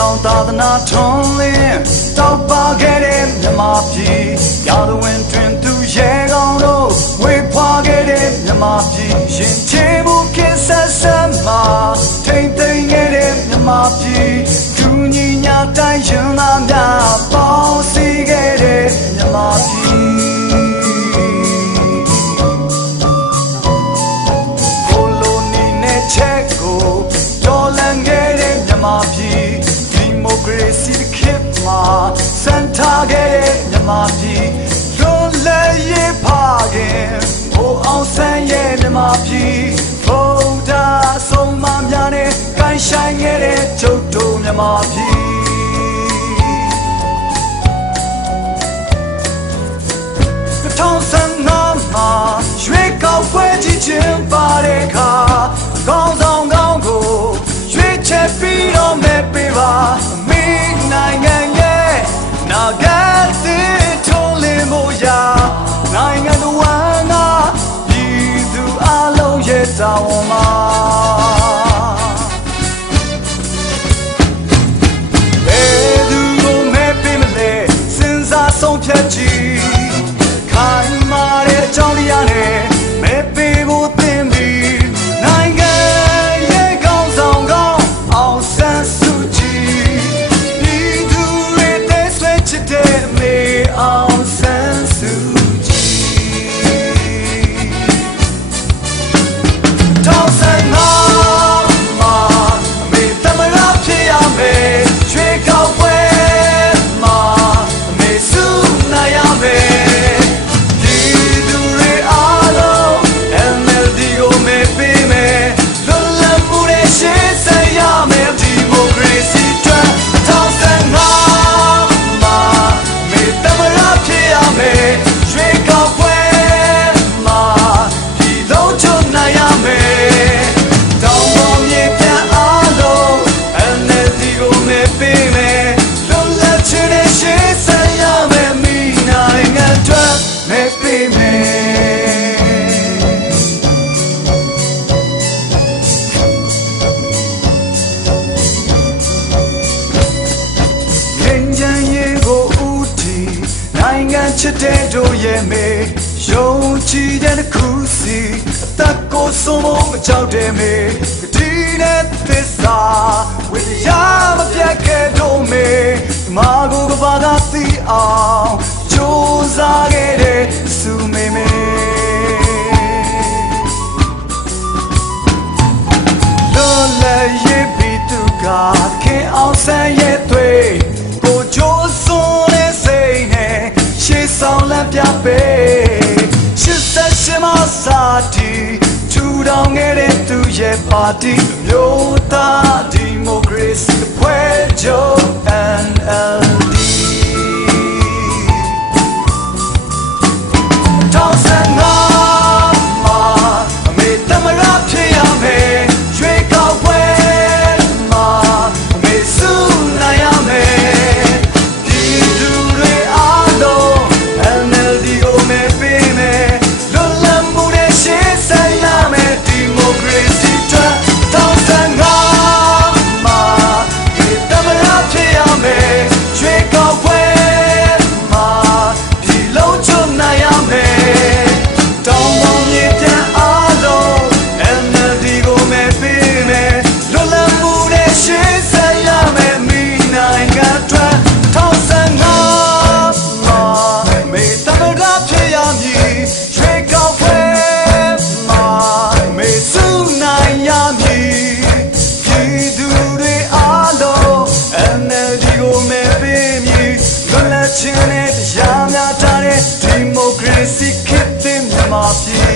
အောင်သာသနာထွန်းလင်းတောက်ပါခဲ့တဲ့မြမပြည်ရာဇဝင်တွင်သူရဲကောင်းတို့ဝေဖွာခဲ့တဲ့မြမပြည်ရှင်ချေမှုခေဆက်ဆက်မှာထိမ့်သိမ့်ခဲ့တဲ့မြမပြည်ဒူညီညာတိုင်းရင်သားများပေါင်းစည်းခဲ့တဲ့မြမပြည် ထားခဲ့တဲ့မြမပြည်လွန်လဲရေးဖခင်ဟိုအောင်ဆန်းရဲ့မြမပြည်ဘုရားဆုံးမများနဲ့ကိုင်းဆိုင်ခဲ့တဲ့ကျုပ်တို့မြမပြည်ထောင်ဆန်းနာမှာရွေးကောက်ပွဲကြီးခြင်းပါတဲ့ခါကောင်း sete. ရဲ့မေယုံကြည်တဲ့တစ်ခုစီအသက်ကိုဆုံးမမကြောက်တဲ့မေဒီနဲ့သစ္စာဝိရမပြတ်ခဲ့တော့မေမာကိုကဘာသာသိအောင်ကြိုးစားခဲ့တဲ့သူ DJ Party, Jota 马戏